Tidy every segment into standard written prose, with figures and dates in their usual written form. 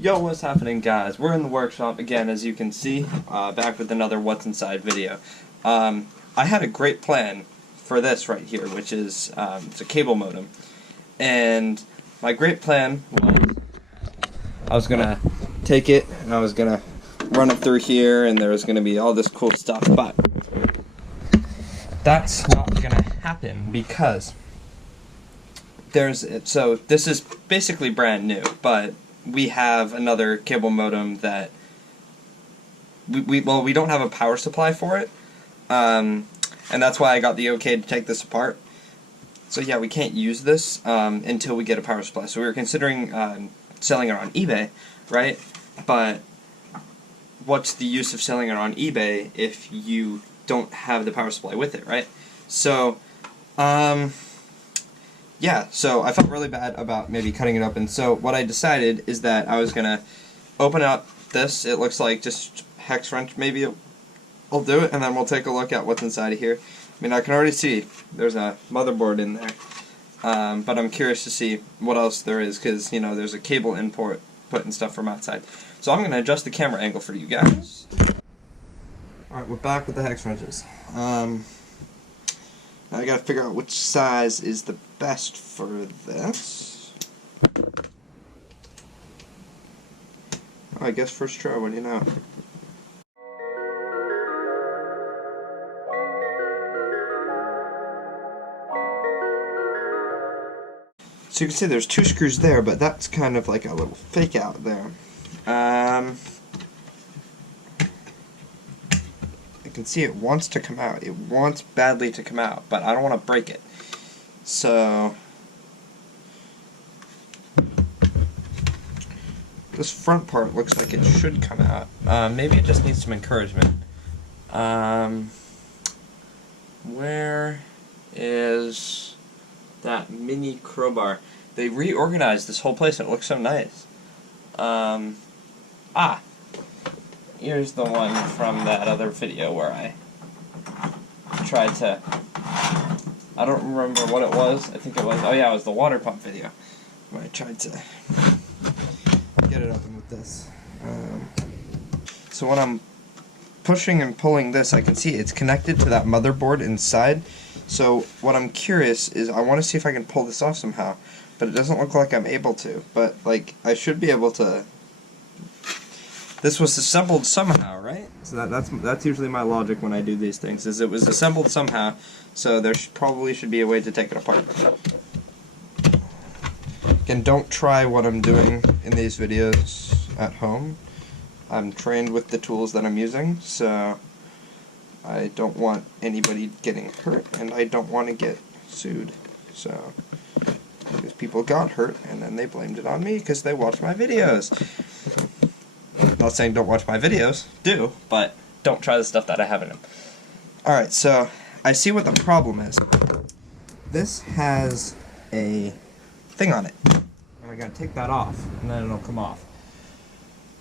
Yo, what's happening, guys? We're in the workshop again, as you can see, back with another What's Inside video. I had a great plan for this right here, which is, it's a cable modem. And my great plan was, I was gonna take it, and I was gonna run it through here, and there was gonna be all this cool stuff, but that's not gonna happen, because so this is basically brand new, but we have another cable modem that we don't have a power supply for it, and that's why I got the okay to take this apart. So yeah, we can't use this until we get a power supply. So we were considering selling it on eBay, right? But what's the use of selling it on eBay if you don't have the power supply with it, right? So yeah, so I felt really bad about maybe cutting it up, and so what I decided is that I was gonna open up this. It looks like just hex wrench, maybe I'll do it, and then we'll take a look at what's inside of here. I mean, I can already see there's a motherboard in there, but I'm curious to see what else there is, because, you know, there's a cable input and stuff from outside. So I'm gonna adjust the camera angle for you guys. Alright, we're back with the hex wrenches. Now I gotta figure out which size is the best for this. Oh, I guess first try, what do you know? So you can see there's two screws there, but that's kind of like a little fake out there. I can see it wants to come out. It wants badly to come out, but I don't want to break it. So this front part looks like it should come out. Maybe it just needs some encouragement. Where is that mini crowbar? They reorganized this whole place and it looks so nice. Here's the one from that other video where I tried to, I don't remember what it was. I think it was, oh yeah, it was the water pump video where I tried to get it open with this. So when I'm pushing and pulling this, I can see it's connected to that motherboard inside. So what I'm curious is, I want to see if I can pull this off somehow, but it doesn't look like I'm able to. But like, I should be able to. This was assembled somehow, right? So that's usually my logic when I do these things, is it was assembled somehow, so there probably should be a way to take it apart. Again, don't try what I'm doing in these videos at home. I'm trained with the tools that I'm using, so I don't want anybody getting hurt, and I don't want to get sued. So, because people got hurt, and then they blamed it on me because they watched my videos. Not saying don't watch my videos, do, but don't try the stuff that I have in them. Alright, so I see what the problem is. This has a thing on it. And I gotta take that off, and then it'll come off.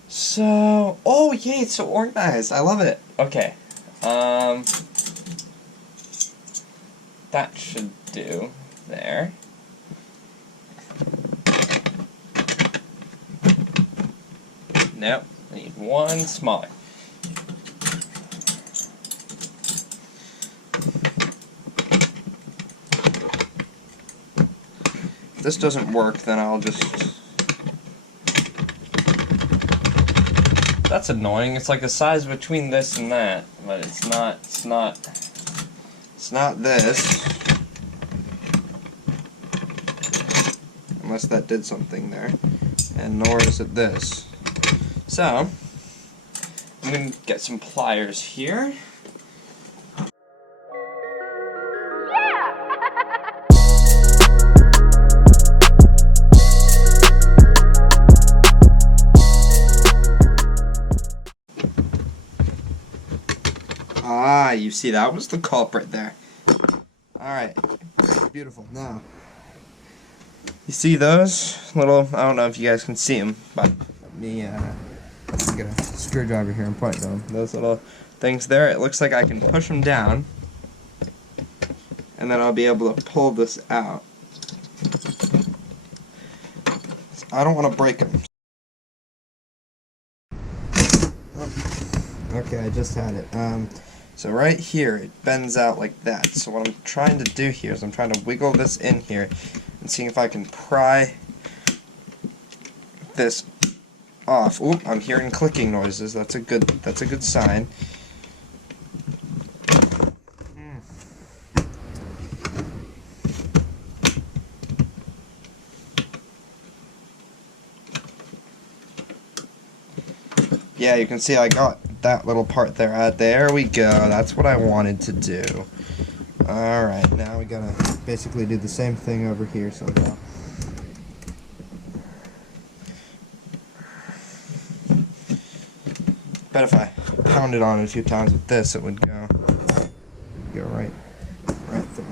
So, oh yay, it's so organized. I love it. Okay. That should do there. Nope. I need one smaller. If this doesn't work, then I'll just... That's annoying. It's like the size between this and that, but it's not this. Unless that did something there. And nor is it this. So, I'm going to get some pliers here. Ah, you see, that was the culprit there. Alright, beautiful. Now, you see those little, I don't know if you guys can see them, but let me get a screwdriver here and point them. Those little things there, it looks like I can push them down, and then I'll be able to pull this out. I don't want to break them. Okay, I just had it. So right here, it bends out like that. So what I'm trying to do here is I'm trying to wiggle this in here and seeing if I can pry this off. Oop, I'm hearing clicking noises. That's a good sign. Yeah, you can see I got that little part there. There we go. That's what I wanted to do. Alright, now we gotta basically do the same thing over here somehow. Bet if I pounded on it a few times with this, it would go right through.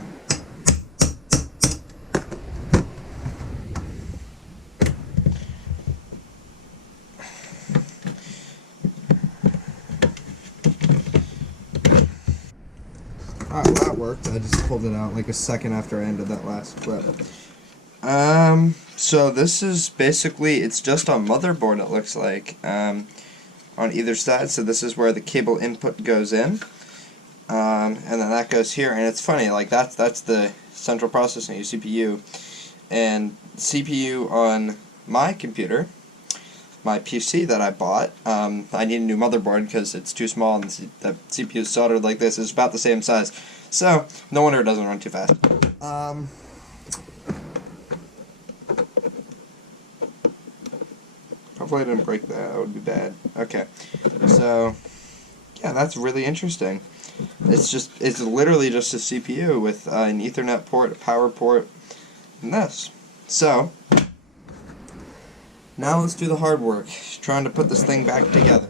Alright, well that worked. I just pulled it out like a second after I ended that last clip. So this is basically, it's just a motherboard, it looks like, on either side. So this is where the cable input goes in, and then that goes here. And it's funny, like that's the central processing, your CPU, and CPU on my computer, my PC that I bought. I need a new motherboard because it's too small, and the CPU is soldered like this. It's about the same size, so no wonder it doesn't run too fast. Hopefully I didn't break that. That would be bad. Okay, so yeah, that's really interesting. It's literally just a CPU with an Ethernet port, a power port, and this. So now let's do the hard work, trying to put this thing back together.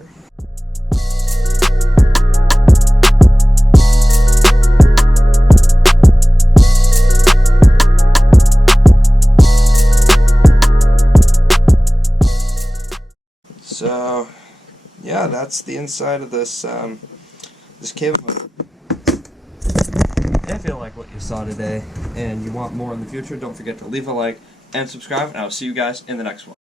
So yeah, that's the inside of this this cable motor. If you like what you saw today and you want more in the future, don't forget to leave a like and subscribe, and I'll see you guys in the next one.